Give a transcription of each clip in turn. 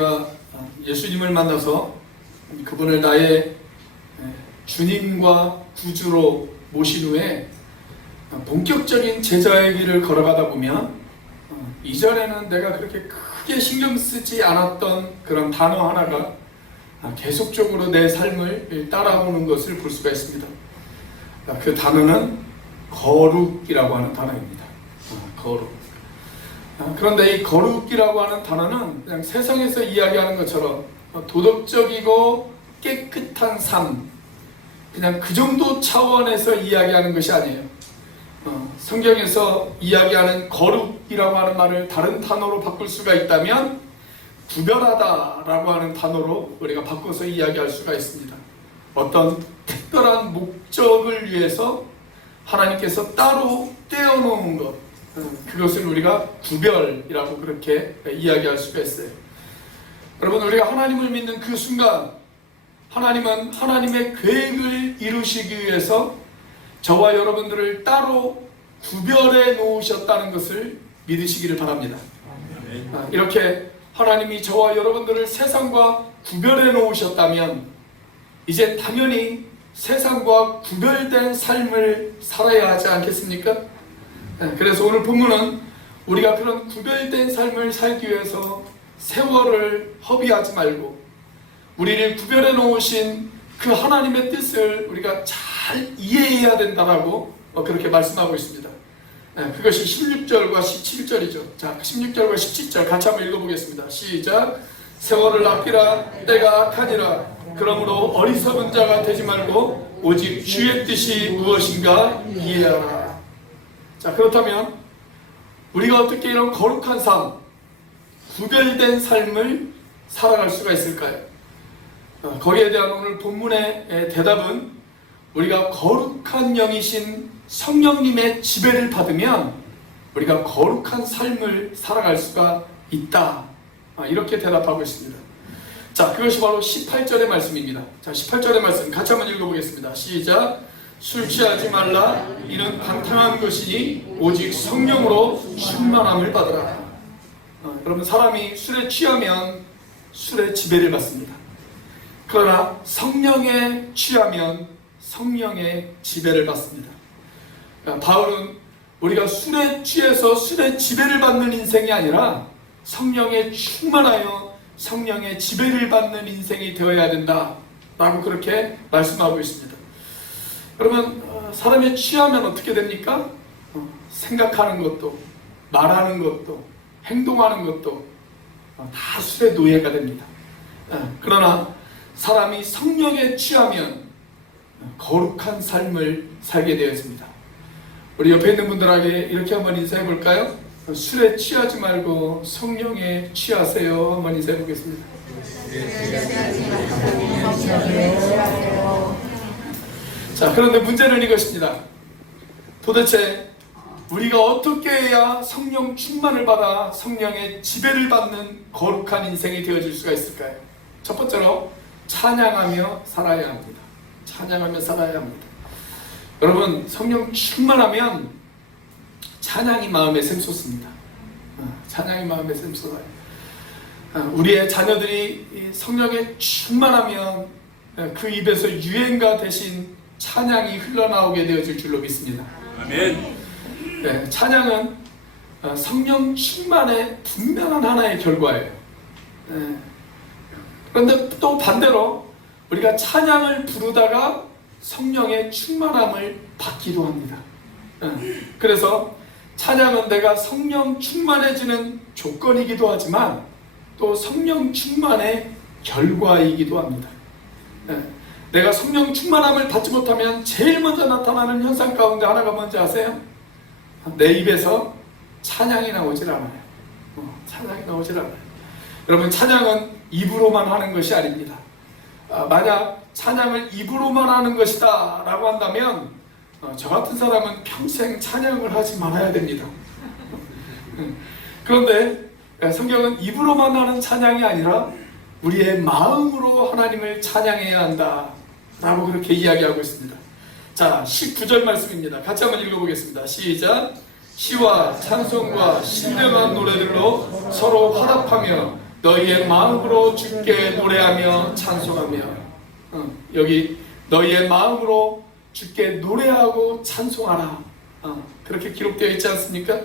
우리가 예수님을 만나서 그분을 나의 주님과 구주로 모신 후에 본격적인 제자의 길을 걸어가다 보면 이전에는 내가 그렇게 크게 신경 쓰지 않았던 그런 단어 하나가 계속적으로 내 삶을 따라오는 것을 볼 수가 있습니다. 그 단어는 거룩이라고 하는 단어입니다. 거룩. 그런데 이 거룩이라고 하는 단어는 그냥 세상에서 이야기하는 것처럼 도덕적이고 깨끗한 삶, 그냥 그 정도 차원에서 이야기하는 것이 아니에요. 성경에서 이야기하는 거룩이라고 하는 말을 다른 단어로 바꿀 수가 있다면 구별하다라고 하는 단어로 우리가 바꿔서 이야기할 수가 있습니다. 어떤 특별한 목적을 위해서 하나님께서 따로 떼어놓은 것, 그것을 우리가 구별이라고 그렇게 이야기할 수가 있어요. 여러분, 우리가 하나님을 믿는 그 순간 하나님은 하나님의 계획을 이루시기 위해서 저와 여러분들을 따로 구별해 놓으셨다는 것을 믿으시기를 바랍니다. 이렇게 하나님이 저와 여러분들을 세상과 구별해 놓으셨다면 이제 당연히 세상과 구별된 삶을 살아야 하지 않겠습니까? 그래서 오늘 본문은 우리가 그런 구별된 삶을 살기 위해서 세월을 허비하지 말고 우리를 구별해 놓으신 그 하나님의 뜻을 우리가 잘 이해해야 된다라고 그렇게 말씀하고 있습니다. 그것이 16절과 17절이죠. 자, 16절과 17절 같이 한번 읽어보겠습니다. 시작. 세월을 아끼라, 때가 악하니라. 그러므로 어리석은 자가 되지 말고 오직 주의 뜻이 무엇인가 이해하라. 자, 그렇다면 우리가 어떻게 이런 거룩한 삶, 구별된 삶을 살아갈 수가 있을까요? 거기에 대한 오늘 본문의 대답은 우리가 거룩한 영이신 성령님의 지배를 받으면 우리가 거룩한 삶을 살아갈 수가 있다, 이렇게 대답하고 있습니다. 자, 그것이 바로 18절의 말씀입니다. 자, 18절의 말씀 같이 한번 읽어보겠습니다. 시작. 술 취하지 말라. 이는 방탕한 것이니 오직 성령으로 충만함을 받으라. 여러분, 사람이 술에 취하면 술의 지배를 받습니다. 그러나 성령에 취하면 성령의 지배를 받습니다. 바울은 우리가 술에 취해서 술의 지배를 받는 인생이 아니라 성령에 충만하여 성령의 지배를 받는 인생이 되어야 된다 라고 그렇게 말씀하고 있습니다. 그러면 사람이 취하면 어떻게 됩니까? 생각하는 것도, 말하는 것도, 행동하는 것도 다 술의 노예가 됩니다. 그러나 사람이 성령에 취하면 거룩한 삶을 살게 되었습니다. 우리 옆에 있는 분들에게 이렇게 한번 인사해 볼까요? 술에 취하지 말고 성령에 취하세요. 한번 인사해 보겠습니다. 자, 그런데 문제는 이것입니다. 도대체 우리가 어떻게 해야 성령 충만을 받아 성령의 지배를 받는 거룩한 인생이 되어질 수가 있을까요? 첫 번째로 찬양하며 살아야 합니다. 찬양하며 살아야 합니다. 여러분, 성령 충만하면 찬양이 마음에 샘솟습니다. 찬양이 마음에 샘솟아요. 우리의 자녀들이 성령에 충만하면 그 입에서 유행가 대신 찬양이 흘러나오게 되어질 줄로 믿습니다. 아멘. 네, 찬양은 성령 충만의 분명한 하나의 결과예요. 그런데 또 반대로 우리가 찬양을 부르다가 성령의 충만함을 받기도 합니다. 그래서 찬양은 내가 성령 충만해지는 조건이기도 하지만 또 성령 충만의 결과이기도 합니다. 내가 성령 충만함을 받지 못하면 제일 먼저 나타나는 현상 가운데 하나가 뭔지 아세요? 내 입에서 찬양이 나오질 않아요. 찬양이 나오질 않아요. 여러분, 찬양은 입으로만 하는 것이 아닙니다. 만약 찬양을 입으로만 하는 것이다 라고 한다면 저 같은 사람은 평생 찬양을 하지 말아야 됩니다. 그런데 성경은 입으로만 하는 찬양이 아니라 우리의 마음으로 하나님을 찬양해야 한다 라고 그렇게 이야기하고 있습니다. 자, 19절 말씀입니다. 같이 한번 읽어보겠습니다. 시작. 시와 찬송과 신령한 노래들로 서로 화답하며 너희의 마음으로 주께 노래하며 찬송하며. 여기 너희의 마음으로 주께 노래하고 찬송하라. 그렇게 기록되어 있지 않습니까?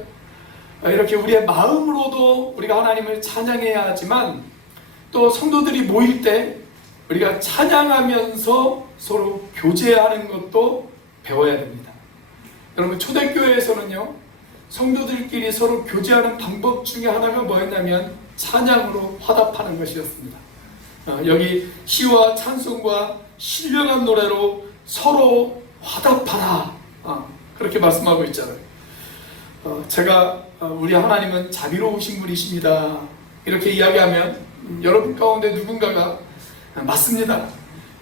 이렇게 우리의 마음으로도 우리가 하나님을 찬양해야 하지만 또 성도들이 모일 때 우리가 찬양하면서 서로 교제하는 것도 배워야 됩니다. 여러분, 초대교회에서는요, 성도들끼리 서로 교제하는 방법 중에 하나가 뭐였냐면 찬양으로 화답하는 것이었습니다. 여기 시와 찬송과 신령한 노래로 서로 화답하라, 그렇게 말씀하고 있잖아요. 제가 우리 하나님은 자비로우신 분이십니다 이렇게 이야기하면 여러분 가운데 누군가가 맞습니다,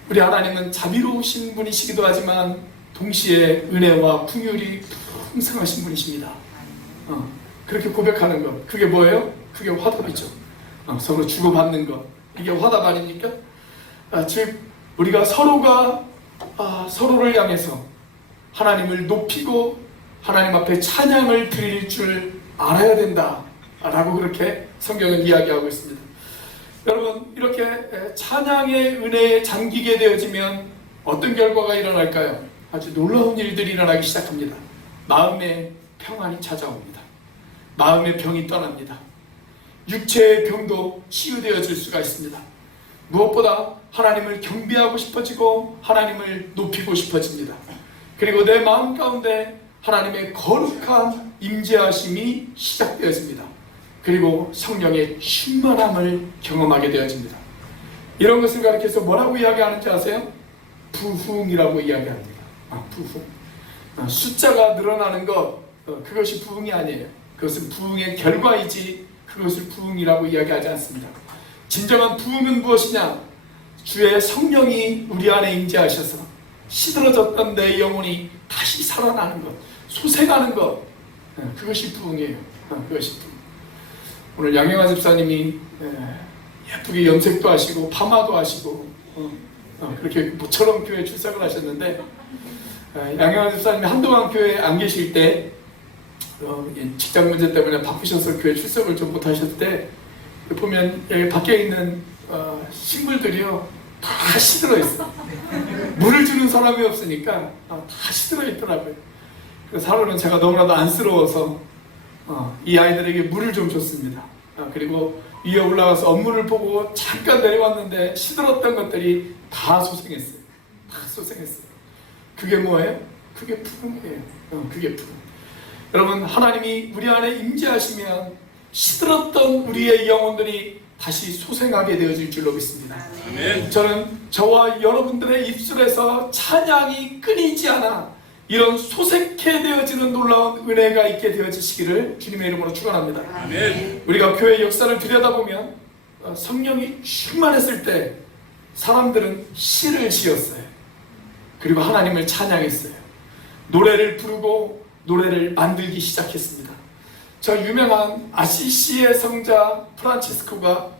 우리 하나님은 자비로우신 분이시기도 하지만 동시에 은혜와 긍휼이 풍성하신 분이십니다, 그렇게 고백하는 것, 그게 뭐예요? 그게 화답이죠. 서로 주고받는 것, 이게 화답 아닙니까? 즉 우리가 서로가 서로를 향해서 하나님을 높이고 하나님 앞에 찬양을 드릴 줄 알아야 된다 라고 그렇게 성경은 이야기하고 있습니다. 여러분, 이렇게 찬양의 은혜에 잠기게 되어지면 어떤 결과가 일어날까요? 아주 놀라운 일들이 일어나기 시작합니다. 마음의 평안이 찾아옵니다. 마음의 병이 떠납니다. 육체의 병도 치유되어질 수가 있습니다. 무엇보다 하나님을 경배하고 싶어지고 하나님을 높이고 싶어집니다. 그리고 내 마음 가운데 하나님의 거룩한 임재하심이 시작되어집니다. 그리고 성령의 충만함을 경험하게 되어집니다. 이런 것을 가리켜서 뭐라고 이야기하는지 아세요? 부흥이라고 이야기합니다. 부흥. 숫자가 늘어나는 것, 그것이 부흥이 아니에요. 그것은 부흥의 결과이지 그것을 부흥이라고 이야기하지 않습니다. 진정한 부흥은 무엇이냐? 주의 성령이 우리 안에 임재하셔서 시들어졌던 내 영혼이 다시 살아나는 것, 솟아나는 것, 그것이 부흥이에요. 그것이 부흥. 오늘 양영아 집사님이 예쁘게 염색도 하시고 파마도 하시고 그렇게 모처럼 교회에 출석을 하셨는데, 양영아 집사님이 한동안 교회에 안 계실 때 직장 문제 때문에 바쁘셔서 교회 출석을 좀 못하셨을 때 보면 여기 밖에 있는 식물들이요 다 시들어 있어요. 물을 주는 사람이 없으니까 다 시들어 있더라고요. 그래서 하루는 제가 너무나도 안쓰러워서 이 아이들에게 물을 좀 줬습니다. 그리고 위에 올라가서 업무를 보고 잠깐 내려왔는데 시들었던 것들이 다 소생했어요. 다 소생했어요. 그게 뭐예요? 그게 부흥이에요. 그게 부흥. 여러분, 하나님이 우리 안에 임재하시면 시들었던 우리의 영혼들이 다시 소생하게 되어질 줄로 믿습니다. 아멘. 저는 저와 여러분들의 입술에서 찬양이 끊이지 않아 이런 소생케 되어지는 놀라운 은혜가 있게 되어지시기를 주님의 이름으로 축원합니다. 아멘. 우리가 교회 역사를 들여다보면 성령이 충만했을 때 사람들은 시를 지었어요. 그리고 하나님을 찬양했어요. 노래를 부르고 노래를 만들기 시작했습니다. 저 유명한 아시시의 성자 프란치스코가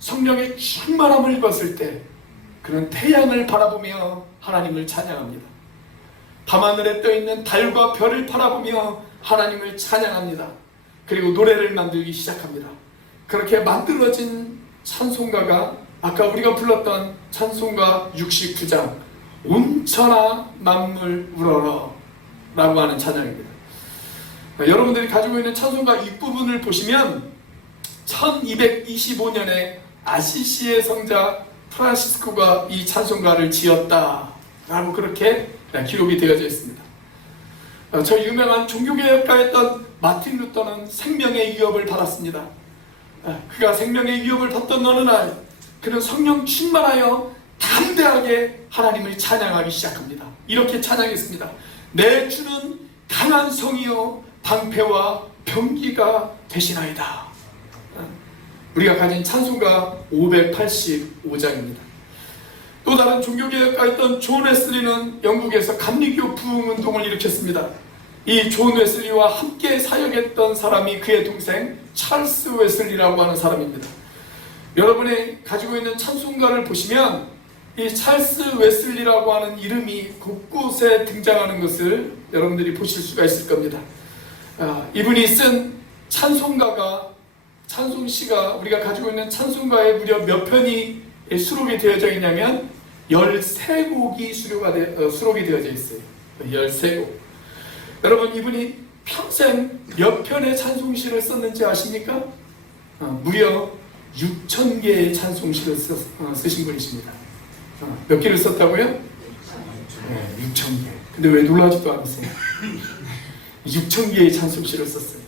성령의 충만함을 입었을 때 그는 태양을 바라보며 하나님을 찬양합니다. 밤하늘에 떠있는 달과 별을 바라보며 하나님을 찬양합니다. 그리고 노래를 만들기 시작합니다. 그렇게 만들어진 찬송가가 아까 우리가 불렀던 찬송가 69장 온천하 만물 우러러 라고 하는 찬양입니다. 여러분들이 가지고 있는 찬송가 윗부분을 보시면 1225년에 아시시의 성자 프란시스코가 이 찬송가를 지었다 라고 그렇게 기록이 되어져 있습니다. 저 유명한 종교개혁가였던 마틴 루터는 생명의 위협을 받았습니다. 그가 생명의 위협을 받던 어느 날 그는 성령 충만하여 담대하게 하나님을 찬양하기 시작합니다. 이렇게 찬양했습니다. 내 주는 강한 성이요 방패와 병기가 되시나이다. 우리가 가진 찬송가 585장입니다. 또 다른 종교개혁가였던 존 웨슬리는 영국에서 감리교 부흥운동을 일으켰습니다. 이 존 웨슬리와 함께 사역했던 사람이 그의 동생 찰스 웨슬리라고 하는 사람입니다. 여러분이 가지고 있는 찬송가를 보시면 이 찰스 웨슬리라고 하는 이름이 곳곳에 등장하는 것을 여러분들이 보실 수가 있을 겁니다. 이분이 쓴 찬송가가 찬송시가 우리가 가지고 있는 찬송가에 무려 몇 편이 수록이 되어져 있냐면 13곡이 수록이 되어져 있어요. 13곡. 여러분, 이분이 평생 몇 편의 찬송시를 썼는지 아십니까? 무려 6,000개의 찬송시를 쓰신 분이십니다. 몇 개를 썼다고요? 네, 6,000개. 근데 왜 놀라지도 않으세요? 6,000개의 찬송시를 썼어요.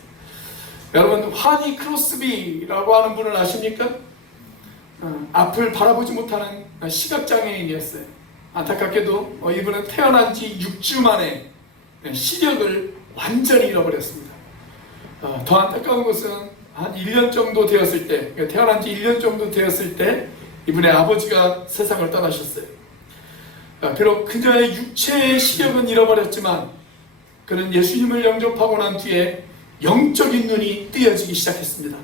여러분, 하니 크로스비라고 하는 분을 아십니까? 앞을 바라보지 못하는 시각장애인이었어요. 안타깝게도 이분은 태어난 지 6주 만에 시력을 완전히 잃어버렸습니다. 더 안타까운 것은 한 1년 정도 되었을 때, 태어난 지 1년 정도 되었을 때 이분의 아버지가 세상을 떠나셨어요. 비록 그녀의 육체의 시력은 잃어버렸지만 그는 예수님을 영접하고 난 뒤에 영적인 눈이 뜨여지기 시작했습니다.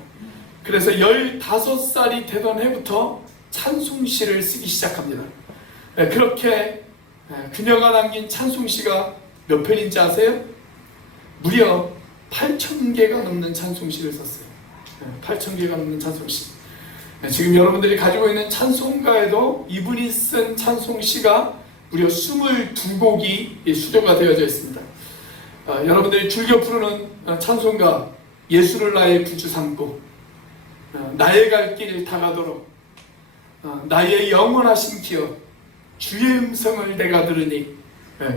그래서 15살이 되던 해부터 찬송시를 쓰기 시작합니다. 그렇게 그녀가 남긴 찬송시가 몇 편인지 아세요? 무려 8,000개가 넘는 찬송시를 썼어요. 8,000개가 넘는 찬송시. 지금 여러분들이 가지고 있는 찬송가에도 이분이 쓴 찬송시가 무려 22곡이 수조가 되어져 있습니다. 여러분들이 즐겨 부르는 찬송가 예수를 나의 구주 삼고, 나의 갈 길 다가도록, 나의 영원하신 기억, 주의 음성을 내가 들으니,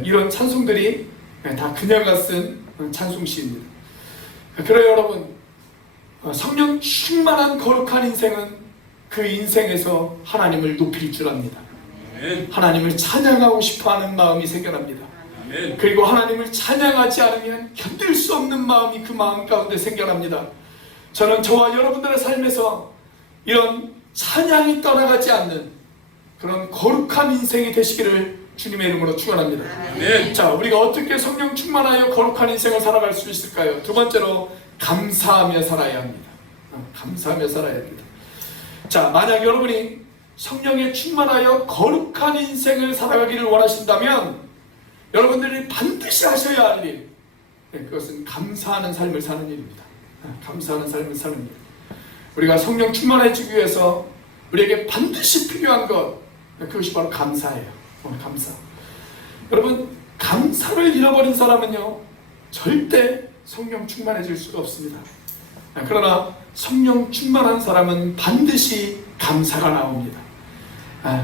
이런 찬송들이 다 그녀가 쓴 찬송시입니다. 그래요 여러분, 성령 충만한 거룩한 인생은 그 인생에서 하나님을 높일 줄 압니다. 하나님을 찬양하고 싶어하는 마음이 생겨납니다. 그리고 하나님을 찬양하지 않으면 견딜 수 없는 마음이 그 마음 가운데 생겨납니다. 저는 저와 여러분들의 삶에서 이런 찬양이 떠나가지 않는 그런 거룩한 인생이 되시기를 주님의 이름으로 축원합니다. 자, 우리가 어떻게 성령 충만하여 거룩한 인생을 살아갈 수 있을까요? 두 번째로 감사하며 살아야 합니다. 감사하며 살아야 합니다. 자, 만약 여러분이 성령에 충만하여 거룩한 인생을 살아가기를 원하신다면 여러분들이 반드시 하셔야 할 일, 그것은 감사하는 삶을 사는 일입니다. 감사하는 삶을 사는 일. 우리가 성령 충만해지기 위해서 우리에게 반드시 필요한 것, 그것이 바로 감사예요. 감사. 여러분, 감사를 잃어버린 사람은요 절대 성령 충만해질 수가 없습니다. 그러나 성령 충만한 사람은 반드시 감사가 나옵니다.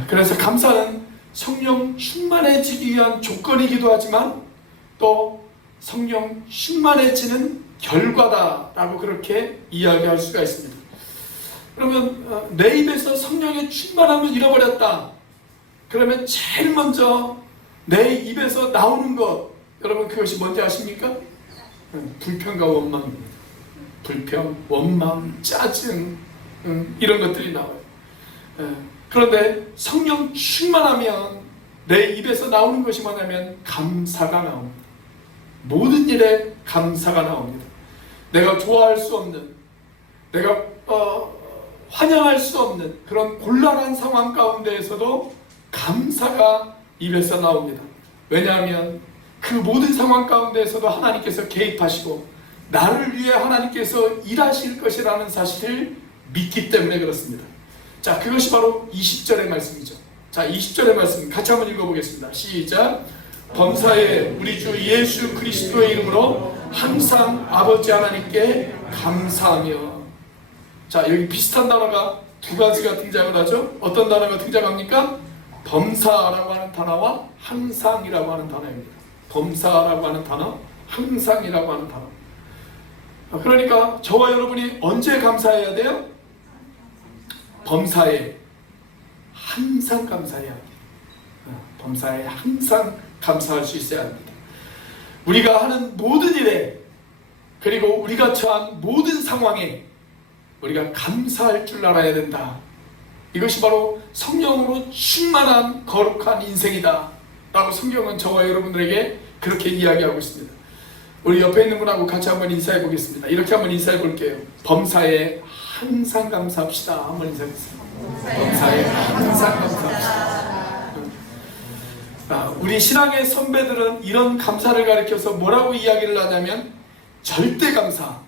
그래서 감사는 성령 충만해지기 위한 조건이기도 하지만 또 성령 충만해지는 결과다라고 그렇게 이야기할 수가 있습니다. 그러면 내 입에서 성령의 충만함을 잃어버렸다. 그러면 제일 먼저 내 입에서 나오는 것, 여러분 그것이 뭔지 아십니까? 불평과 원망입니다. 불평, 원망, 짜증, 이런 것들이 나와요. 그런데 성령 충만하면 내 입에서 나오는 것이 뭐냐면 감사가 나옵니다. 모든 일에 감사가 나옵니다. 내가 좋아할 수 없는, 내가 환영할 수 없는 그런 곤란한 상황 가운데에서도 감사가 입에서 나옵니다. 왜냐하면 그 모든 상황 가운데에서도 하나님께서 개입하시고 나를 위해 하나님께서 일하실 것이라는 사실을 믿기 때문에 그렇습니다. 자, 그것이 바로 20절의 말씀이죠. 자, 20절의 말씀 같이 한번 읽어보겠습니다. 시작. 범사에 우리 주 예수 그리스도의 이름으로 항상 아버지 하나님께 감사하며. 자, 여기 비슷한 단어가 두 가지가 등장을 하죠. 어떤 단어가 등장합니까? 범사라고 하는 단어와 항상이라고 하는 단어입니다. 범사라고 하는 단어, 항상이라고 하는 단어. 그러니까 저와 여러분이 언제 감사해야 돼요? 범사에 항상 감사해야 합니다. 범사에 항상 감사할 수 있어야 합니다. 우리가 하는 모든 일에, 그리고 우리가 처한 모든 상황에 우리가 감사할 줄 알아야 된다. 이것이 바로 성령으로 충만한 거룩한 인생이다 라고 성경은 저와 여러분들에게 그렇게 이야기하고 있습니다. 우리 옆에 있는 분하고 같이 한번 인사해 보겠습니다. 이렇게 한번 인사해 볼게요. 범사에 항상 감사합시다. 한번 인사해 보세요. 범사에 항상 감사합시다. 우리 신앙의 선배들은 이런 감사를 가리켜서 뭐라고 이야기를 하냐면 절대 감사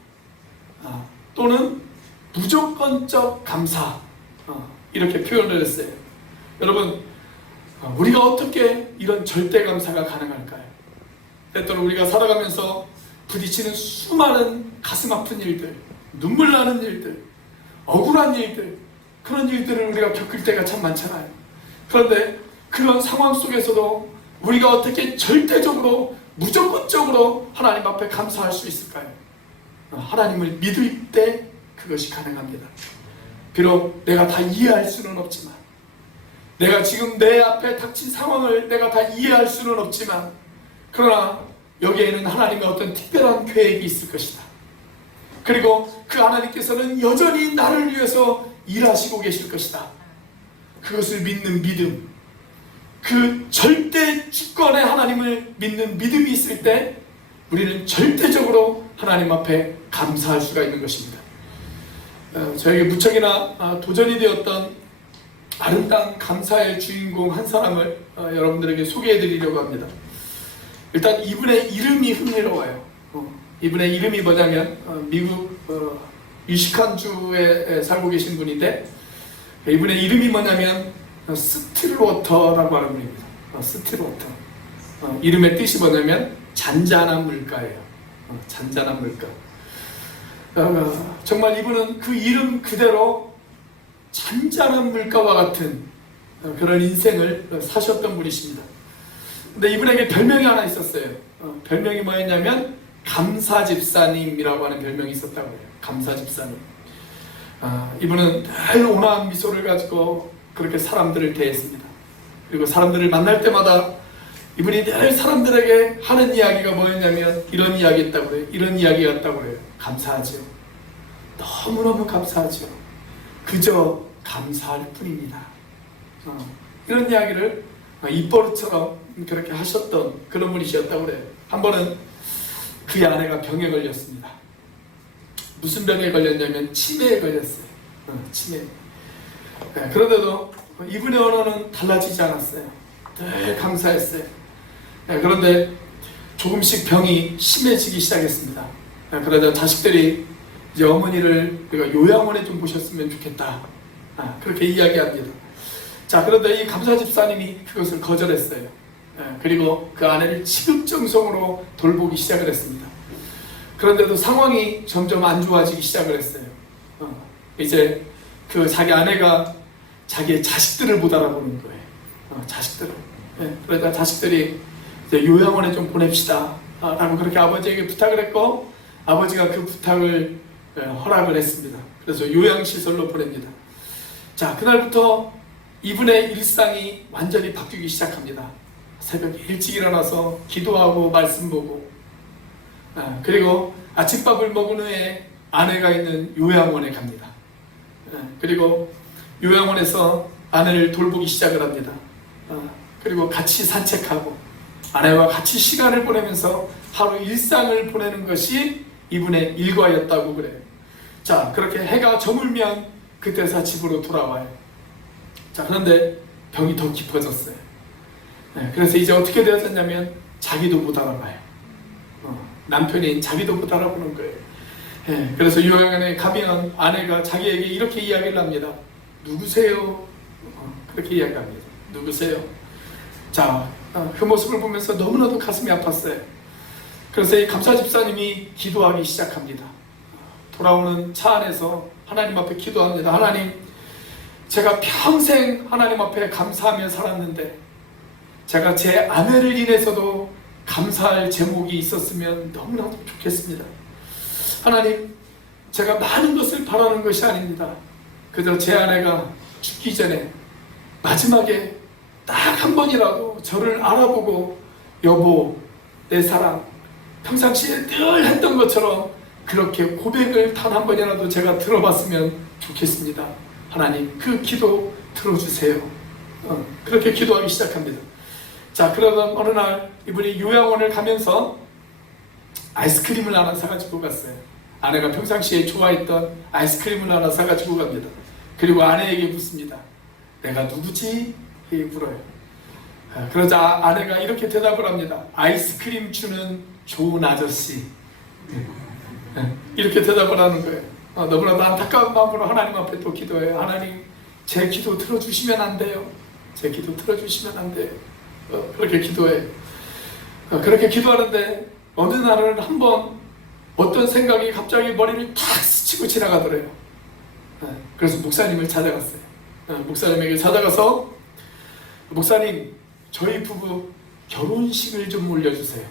또는 무조건적 감사, 이렇게 표현을 했어요. 여러분, 우리가 어떻게 이런 절대 감사가 가능할까요? 때때로 우리가 살아가면서 부딪히는 수많은 가슴 아픈 일들, 눈물 나는 일들, 억울한 일들, 그런 일들을 우리가 겪을 때가 참 많잖아요. 그런데 그런 상황 속에서도 우리가 어떻게 절대적으로, 무조건적으로 하나님 앞에 감사할 수 있을까요? 하나님을 믿을 때 그것이 가능합니다. 비록 내가 다 이해할 수는 없지만, 내가 지금 내 앞에 닥친 상황을 내가 다 이해할 수는 없지만, 그러나 여기에는 하나님의 어떤 특별한 계획이 있을 것이다. 그리고 그 하나님께서는 여전히 나를 위해서 일하시고 계실 것이다. 그것을 믿는 믿음, 그 절대 주권의 하나님을 믿는 믿음이 있을 때 우리는 절대적으로 하나님 앞에 감사할 수가 있는 것입니다. 저에게 무척이나 도전이 되었던 아름다운 감사의 주인공 한 사람을 여러분들에게 소개해 드리려고 합니다. 일단 이분의 이름이 흥미로워요. 이분의 이름이 뭐냐면 미국 유시칸주에 살고 계신 분인데, 이분의 이름이 뭐냐면 스틸워터라고 하는 분입니다. 스틸워터. 이름의 뜻이 뭐냐면 잔잔한 물가예요. 잔잔한 물가. 정말 이분은 그 이름 그대로 잔잔한 물가와 같은 그런 인생을 사셨던 분이십니다. 근데 이분에게 별명이 하나 있었어요. 별명이 뭐였냐면 감사집사님이라고 하는 별명이 있었다고 해요. 감사집사님. 이분은 늘 온화한 미소를 가지고 그렇게 사람들을 대했습니다. 그리고 사람들을 만날 때마다 이분이 늘 사람들에게 하는 이야기가 뭐였냐면 이런 이야기였다고 그래요. 이런 이야기였다고 그래요. 감사하죠. 너무너무 감사하죠. 그저 감사할 뿐입니다. 이런 이야기를 입버릇처럼 그렇게 하셨던 그런 분이셨다고 그래요. 한 번은 그의 아내가 병에 걸렸습니다. 무슨 병에 걸렸냐면 치매에 걸렸어요. 치매. 그런데도 이분의 언어는 달라지지 않았어요. 늘 감사했어요. 그런데 조금씩 병이 심해지기 시작했습니다. 그러자 자식들이 이제 어머니를 우리가 요양원에 좀 모셨으면 좋겠다, 그렇게 이야기합니다. 자, 그런데 이 감사집사님이 그것을 거절했어요. 그리고 그 아내를 지극정성으로 돌보기 시작을 했습니다. 그런데도 상황이 점점 안 좋아지기 시작을 했어요. 이제 그 자기 아내가 자기의 자식들을 못 알아보는 거예요. 자식들을. 그러다 자식들이 이제 요양원에 좀 보냅시다 라고 그렇게 아버지에게 부탁을 했고, 아버지가 그 부탁을 허락을 했습니다. 그래서 요양시설로 보냅니다. 자, 그날부터 이분의 일상이 완전히 바뀌기 시작합니다. 새벽에 일찍 일어나서 기도하고 말씀 보고, 그리고 아침밥을 먹은 후에 아내가 있는 요양원에 갑니다. 그리고 요양원에서 아내를 돌보기 시작을 합니다. 그리고 같이 산책하고 아내와 같이 시간을 보내면서 하루 일상을 보내는 것이 이분의 일과였다고 그래요. 자, 그렇게 해가 저물면 그때서 집으로 돌아와요. 자, 그런데 병이 더 깊어졌어요. 그래서 이제 어떻게 되었냐면 자기도 못 알아봐요. 남편이 자기도 못 알아보는 거예요. 그래서 요양원에 가면 아내가 자기에게 이렇게 이야기를 합니다. 누구세요? 그렇게 이야기합니다. 누구세요? 자, 그 모습을 보면서 너무나도 가슴이 아팠어요. 그래서 이 감사집사님이 기도하기 시작합니다. 돌아오는 차 안에서 하나님 앞에 기도합니다. 하나님, 제가 평생 하나님 앞에 감사하며 살았는데 제가 제 아내를 인해서도 감사할 제목이 있었으면 너무나도 좋겠습니다. 하나님, 제가 많은 것을 바라는 것이 아닙니다. 그저 제 아내가 죽기 전에 마지막에 딱 한 번이라도 저를 알아보고 여보, 내 사랑, 평상시에 늘 했던 것처럼 그렇게 고백을 단 한 번이라도 제가 들어봤으면 좋겠습니다. 하나님, 그 기도 들어주세요. 그렇게 기도하기 시작합니다. 자, 그러던 어느 날 이분이 요양원을 가면서 아이스크림을 하나 사가지고 갔어요. 아내가 평상시에 좋아했던 아이스크림을 하나 사가지고 갑니다. 그리고 아내에게 묻습니다. 내가 누구지? 물어요. 그러자 아내가 이렇게 대답을 합니다. 아이스크림 주는 좋은 아저씨. 이렇게 대답을 하는 거예요. 너무나도 안타까운 마음으로 하나님 앞에 또 기도해요. 하나님, 제 기도 들어주시면 안 돼요. 제 기도 들어주시면 안 돼요. 그렇게 기도해요. 그렇게 기도하는데 어느 날은 한번 어떤 생각이 갑자기 머리를 탁 스치고 지나가더래요. 그래서 목사님을 찾아갔어요. 목사님에게 찾아가서, 목사님, 저희 부부 결혼식을 좀 올려주세요.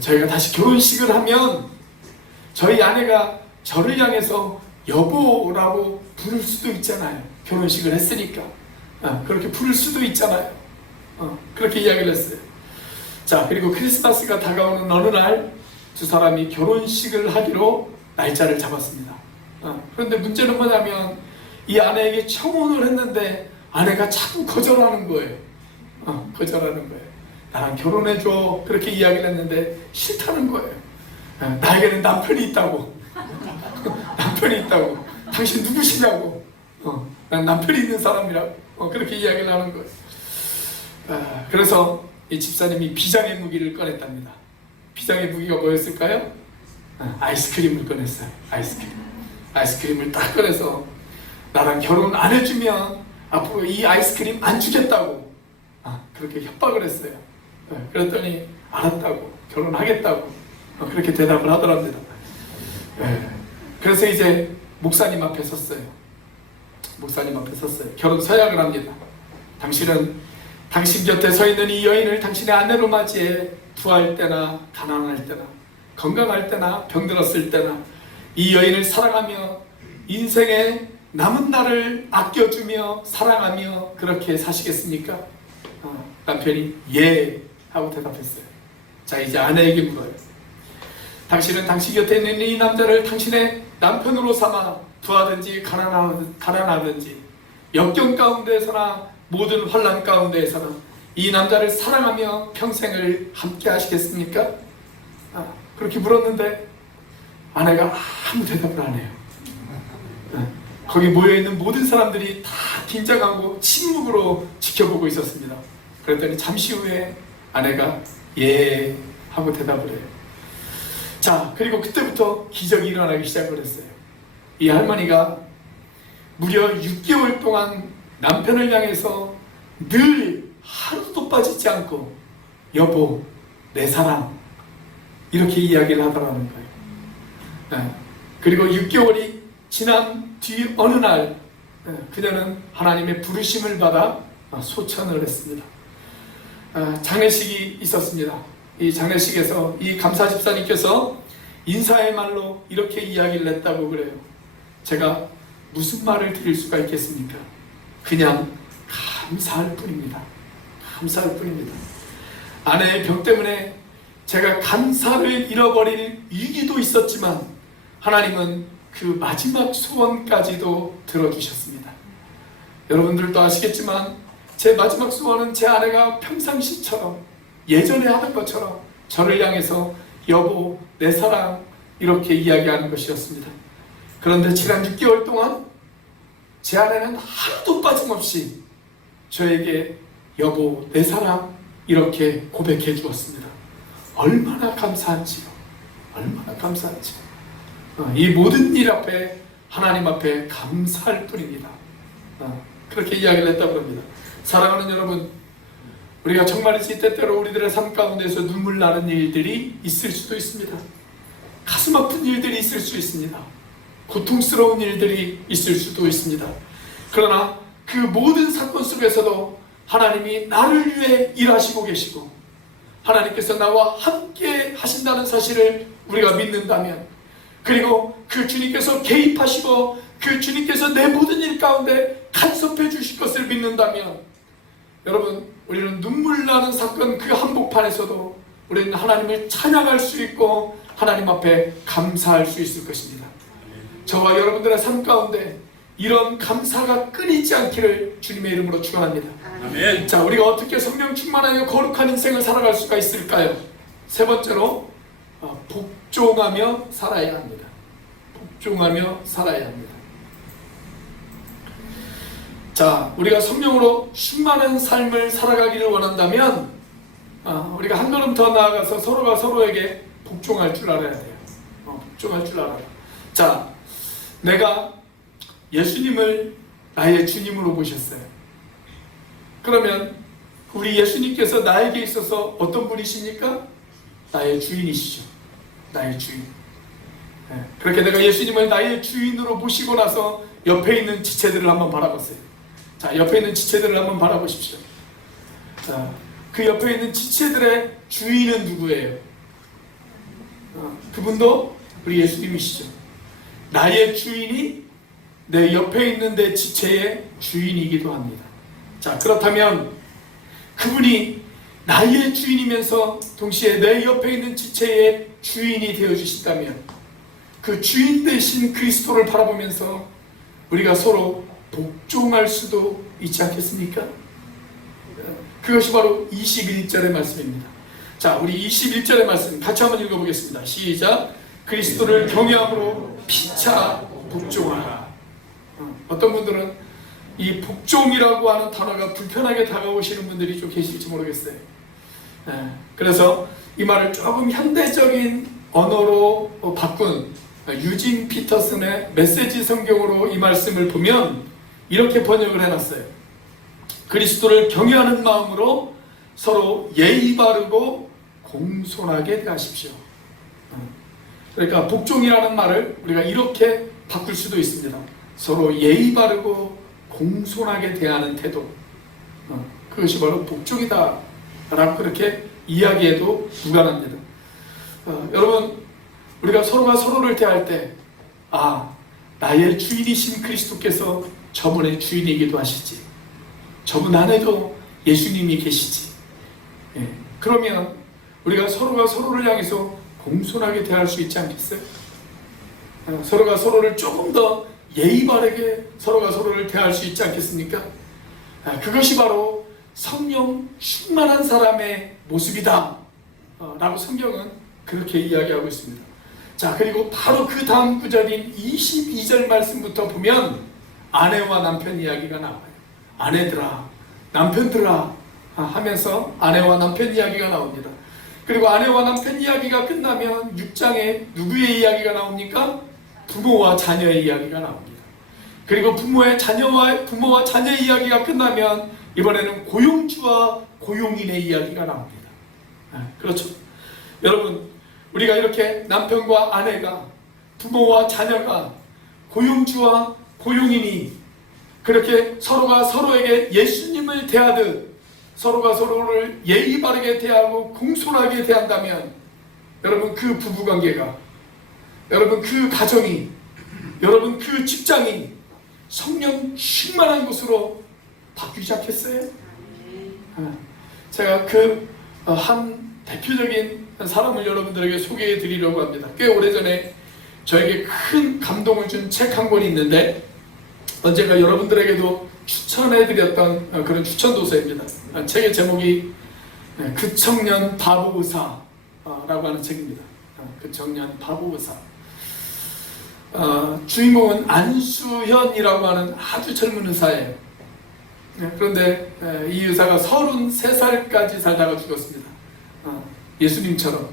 저희가 다시 결혼식을 하면 저희 아내가 저를 향해서 여보라고 부를 수도 있잖아요. 결혼식을 했으니까. 그렇게 부를 수도 있잖아요. 그렇게 이야기를 했어요. 자, 그리고 크리스마스가 다가오는 어느 날 두 사람이 결혼식을 하기로 날짜를 잡았습니다. 그런데 문제는 뭐냐면 이 아내에게 청혼을 했는데 아내가 자꾸 거절하는 거예요. 거절하는 거예요. 나랑 결혼해줘, 그렇게 이야기를 했는데 싫다는 거예요. 나에게는 남편이 있다고. 남편이 있다고. 당신 누구시냐고. 난 남편이 있는 사람이라고. 그렇게 이야기를 하는 거예요. 그래서 이 집사님이 비장의 무기를 꺼냈답니다. 비장의 무기가 뭐였을까요? 아이스크림을 꺼냈어요. 아이스크림을 딱 꺼내서 나랑 결혼 안 해주면 앞으로 이 아이스크림 안 주겠다고 그렇게 협박을 했어요. 그랬더니 알았다고, 결혼하겠다고 그렇게 대답을 하더랍니다. 그래서 이제 목사님 앞에 섰어요. 목사님 앞에 섰어요. 결혼 서약을 합니다. 당신은 당신 곁에 서 있는 이 여인을 당신의 아내로 맞이해 부할 때나 가난할 때나 건강할 때나 병들었을 때나 이 여인을 사랑하며 인생의 남은 날을 아껴주며 사랑하며 그렇게 사시겠습니까? 남편이 예 하고 대답했어요. 자, 이제 아내에게 물어요. 당신은 당신 곁에 있는 이 남자를 당신의 남편으로 삼아 부하든지 가난하든지 역경 가운데에서나 모든 환난 가운데에서나 이 남자를 사랑하며 평생을 함께 하시겠습니까? 그렇게 물었는데 아내가 아무 대답을 안 해요. 거기 모여있는 모든 사람들이 다 긴장하고 침묵으로 지켜보고 있었습니다. 그랬더니 잠시 후에 아내가 예 하고 대답을 해요. 자, 그리고 그때부터 기적이 일어나기 시작을 했어요. 이 할머니가 무려 6개월 동안 남편을 향해서 늘 하루도 빠지지 않고 여보, 내 사랑 이렇게 이야기를 하더라는 거예요. 그리고 6개월이 지난 뒤 어느 날 그녀는 하나님의 부르심을 받아 소천을 했습니다. 장례식이 있었습니다. 이 장례식에서 이 감사 집사님께서 인사의 말로 이렇게 이야기를 했다고 그래요. 제가 무슨 말을 드릴 수가 있겠습니까? 그냥 감사할 뿐입니다. 감사할 뿐입니다. 아내의 병 때문에 제가 감사를 잃어버릴 위기도 있었지만 하나님은 그 마지막 소원까지도 들어주셨습니다. 여러분들도 아시겠지만 제 마지막 소원은 제 아내가 평상시처럼 예전에 하던 것처럼 저를 향해서 여보, 내 사랑 이렇게 이야기하는 것이었습니다. 그런데 지난 6개월 동안 제 아내는 하루도 빠짐없이 저에게 여보, 내 사랑 이렇게 고백해 주었습니다. 얼마나 감사한지요. 얼마나 감사한지요. 이 모든 일 앞에 하나님 앞에 감사할 뿐입니다. 그렇게 이야기를 했다고 합니다. 사랑하는 여러분, 우리가 정말이지 때때로 우리들의 삶 가운데서 눈물 나는 일들이 있을 수도 있습니다. 가슴 아픈 일들이 있을 수 있습니다. 고통스러운 일들이 있을 수도 있습니다. 그러나 그 모든 사건 속에서도 하나님이 나를 위해 일하시고 계시고 하나님께서 나와 함께 하신다는 사실을 우리가 믿는다면, 그리고 그 주님께서 개입하시고 그 주님께서 내 모든 일 가운데 간섭해 주실 것을 믿는다면, 여러분, 우리는 눈물 나는 사건 그 한복판에서도 우리는 하나님을 찬양할 수 있고 하나님 앞에 감사할 수 있을 것입니다. 저와 여러분들의 삶 가운데 이런 감사가 끊이지 않기를 주님의 이름으로 축원합니다. 아멘. 자, 우리가 어떻게 성령 충만하여 거룩한 인생을 살아갈 수가 있을까요? 세 번째로 복종하며 살아야 합니다. 복종하며 살아야 합니다. 자, 우리가 성령으로 충만한 삶을 살아가기를 원한다면 우리가 한 걸음 더 나아가서 서로가 서로에게 복종할 줄 알아야 돼요. 복종할 줄 알아요. 자, 자, 내가 예수님을 나의 주님으로 모셨어요. 그러면 우리 예수님께서 나에게 있어서 어떤 분이십니까? 나의 주인이시죠. 나의 주인. 그렇게 내가 예수님을 나의 주인으로 모시고 나서 옆에 있는 지체들을 한번 바라보세요. 자, 옆에 있는 지체들을 한번 바라보십시오. 자, 그 옆에 있는 지체들의 주인은 누구예요? 그분도 우리 예수님이시죠. 나의 주인이 내 옆에 있는 내 지체의 주인이기도 합니다. 자, 그렇다면 그분이 나의 주인이면서 동시에 내 옆에 있는 지체의 주인이 되어주신다면 그 주인 되신 그리스도를 바라보면서 우리가 서로 복종할 수도 있지 않겠습니까? 그것이 바로 21절의 말씀입니다. 자, 우리 21절의 말씀 같이 한번 읽어보겠습니다. 시작. 그리스도를 경외함으로 피차 복종하라. 어떤 분들은 이 복종이라고 하는 단어가 불편하게 다가오시는 분들이 좀 계실지 모르겠어요. 그래서 이 말을 조금 현대적인 언어로 바꾼 유진 피터슨의 메시지 성경으로 이 말씀을 보면 이렇게 번역을 해놨어요. 그리스도를 경외하는 마음으로 서로 예의 바르고 공손하게 대하십시오. 그러니까 복종이라는 말을 우리가 이렇게 바꿀 수도 있습니다. 서로 예의 바르고 공손하게 대하는 태도, 그것이 바로 복종이다 라고 그렇게 이야기해도 무관합니다. 여러분, 우리가 서로가 서로를 대할 때 나의 주인이신 그리스도께서 저분의 주인이기도 하시지, 저분 안에도 예수님이 계시지. 그러면 우리가 서로가 서로를 향해서 공손하게 대할 수 있지 않겠어요? 서로가 서로를 조금 더 예의 바르게 서로가 서로를 대할 수 있지 않겠습니까? 그것이 바로 성령 충만한 사람의 모습이다 라고 성경은 그렇게 이야기하고 있습니다. 자, 그리고 바로 그 다음 구절인 22절 말씀부터 보면 아내와 남편 이야기가 나와요. 아내들아, 남편들아 하면서 아내와 남편 이야기가 나옵니다. 그리고 아내와 남편 이야기가 끝나면 6장에 누구의 이야기가 나옵니까? 부모와 자녀의 이야기가 나옵니다. 그리고 부모와 자녀의 이야기가 끝나면 이번에는 고용주와 고용인의 이야기가 나옵니다. 그렇죠. 여러분, 우리가 이렇게 남편과 아내가, 부모와 자녀가, 고용주와 고용인이 그렇게 서로가 서로에게 예수님을 대하듯 서로가 서로를 예의 바르게 대하고 공손하게 대한다면 여러분, 그 부부관계가, 여러분 그 가정이, 여러분 그 직장이 성령 충만한 곳으로 바뀌지 않겠어요? 제가 한 대표적인 사람을 여러분들에게 소개해 드리려고 합니다. 꽤 오래전에 저에게 큰 감동을 준 책 한 권이 있는데 언젠가 여러분들에게도 추천해 드렸던 그런 추천도서입니다. 책의 제목이 그 청년 바보 의사라고 하는 책입니다. 그 청년 바보 의사. 주인공은 안수현이라고 하는 아주 젊은 의사예요. 그런데 이 의사가 33살까지 살다가 죽었습니다. 예수님처럼.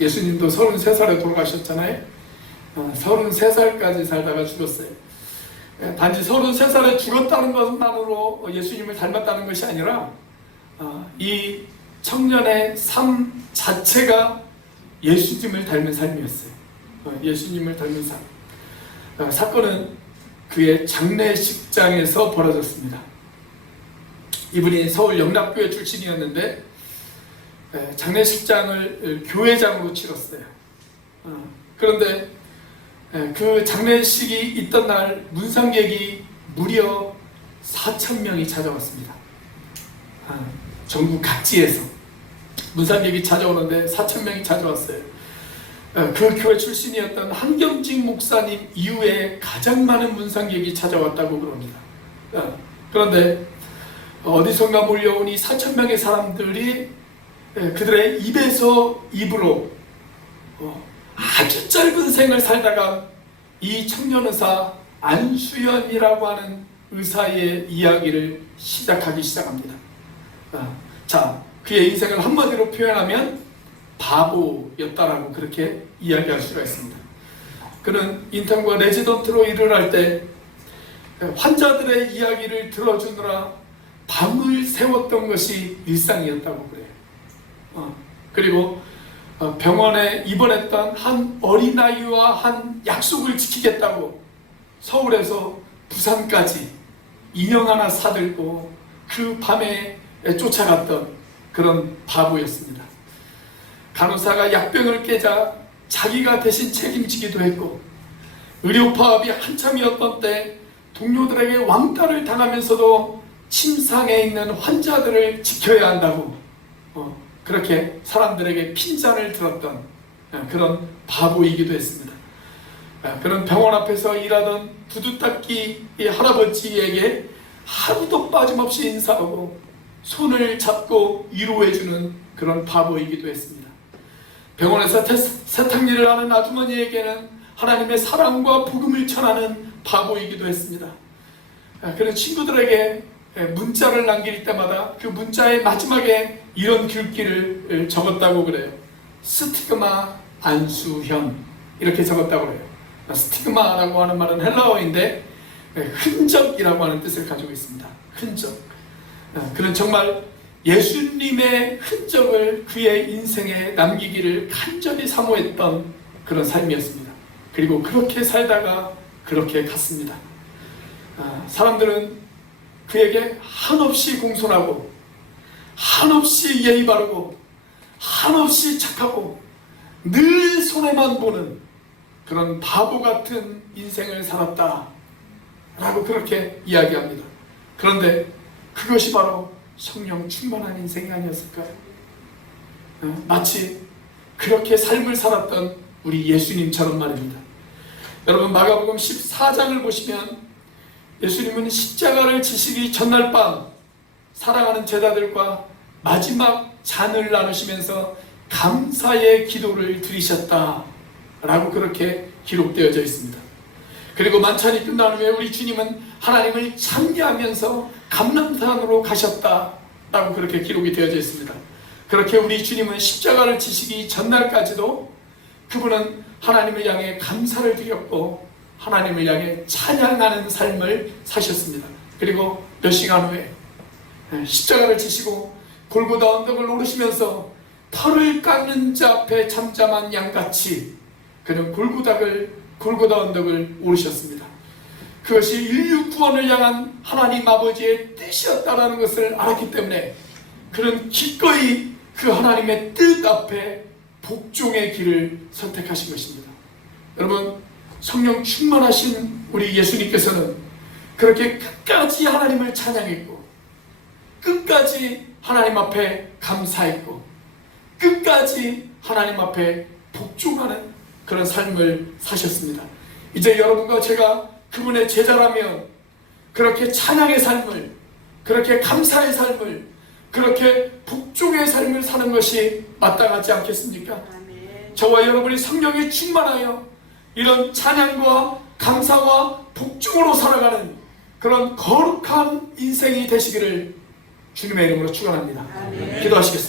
예수님도 33살에 돌아가셨잖아요. 33살까지 살다가 죽었어요. 단지 33살에 죽었다는 것만으로 예수님을 닮았다는 것이 아니라 이 청년의 삶 자체가 예수님을 닮은 삶이었어요. 예수님을 닮은 삶. 사건은 그의 장례식장에서 벌어졌습니다. 이분이 서울 영락교회 출신이었는데 장례식장을 교회장으로 치렀어요. 그런데 그 장례식이 있던 날 문상객이 무려 4,000명이 찾아왔습니다. 전국 각지에서 문상객이 찾아오는데 4,000명이 찾아왔어요. 그 교회 출신이었던 한경직 목사님 이후에 가장 많은 문상객이 찾아왔다고 그럽니다. 그런데 어디선가 몰려온 이 4,000명의 사람들이 그들의 입에서 입으로 아주 짧은 생을 살다가 이 청년 의사 안수현이라고 하는 의사의 이야기를 시작하기 시작합니다. 자, 그의 인생을 한마디로 표현하면 바보였다라고 그렇게 이야기할 수가 있습니다. 그는 인턴과 레지던트로 일을 할 때 환자들의 이야기를 들어주느라 밤을 새웠던 것이 일상이었다고 그래요. 그리고 병원에 입원했던 한 어린아이와 한 약속을 지키겠다고 서울에서 부산까지 인형 하나 사들고 그 밤에 쫓아갔던 그런 바보였습니다. 간호사가 약병을 깨자 자기가 대신 책임지기도 했고, 의료 파업이 한참이었던 때 동료들에게 왕따를 당하면서도 침상에 있는 환자들을 지켜야 한다고 그렇게 사람들에게 핀잔을 들었던 그런 바보이기도 했습니다. 그런 병원 앞에서 일하던 두두닦기 할아버지에게 하루도 빠짐없이 인사하고 손을 잡고 위로해주는 그런 바보이기도 했습니다. 병원에서 세탁일을 하는 아주머니에게는 하나님의 사랑과 복음을 전하는 바보이기도 했습니다. 그런 친구들에게 문자를 남길 때마다 그 문자의 마지막에 이런 글귀를 적었다고 그래요. 스티그마 안수현, 이렇게 적었다고 그래요. 스티그마라고 하는 말은 헬라어인데 흔적이라고 하는 뜻을 가지고 있습니다. 흔적. 그는 정말 예수님의 흔적을 그의 인생에 남기기를 간절히 사모했던 그런 삶이었습니다. 그리고 그렇게 살다가 그렇게 갔습니다. 사람들은 그에게 한없이 공손하고 한없이 예의 바르고 한없이 착하고 늘 손해만 보는 그런 바보 같은 인생을 살았다 라고 그렇게 이야기합니다. 그런데 그것이 바로 성령 충만한 인생이 아니었을까요? 마치 그렇게 삶을 살았던 우리 예수님처럼 말입니다. 여러분, 마가복음 14장을 보시면 예수님은 십자가를 지시기 전날 밤 사랑하는 제자들과 마지막 잔을 나누시면서 감사의 기도를 드리셨다 라고 그렇게 기록되어져 있습니다. 그리고 만찬이 끝난 후에 우리 주님은 하나님을 찬미하면서 감람산으로 가셨다 라고 그렇게 기록이 되어져 있습니다. 그렇게 우리 주님은 십자가를 지시기 전날까지도 그분은 하나님을 향해 감사를 드렸고 하나님을 향해 찬양하는 삶을 사셨습니다. 그리고 몇 시간 후에 십자가를 지시고 골고다 언덕을 오르시면서 털을 깎는 자 앞에 잠잠한 양같이 그는 골고다 언덕을 오르셨습니다. 그것이 인류 구원을 향한 하나님 아버지의 뜻이었다는 것을 알았기 때문에 그는 기꺼이 그 하나님의 뜻 앞에 복종의 길을 선택하신 것입니다. 여러분, 성령 충만하신 우리 예수님께서는 그렇게 끝까지 하나님을 찬양했고 끝까지 하나님 앞에 감사했고 끝까지 하나님 앞에 복종하는 그런 삶을 사셨습니다. 이제 여러분과 제가 그분의 제자라면 그렇게 찬양의 삶을, 그렇게 감사의 삶을, 그렇게 복종의 삶을 사는 것이 마땅하지 않겠습니까? 아멘. 저와 여러분이 성령에 충만하여 이런 찬양과 감사와 복종으로 살아가는 그런 거룩한 인생이 되시기를 주님의 이름으로 축원합니다. 기도하시겠습니다.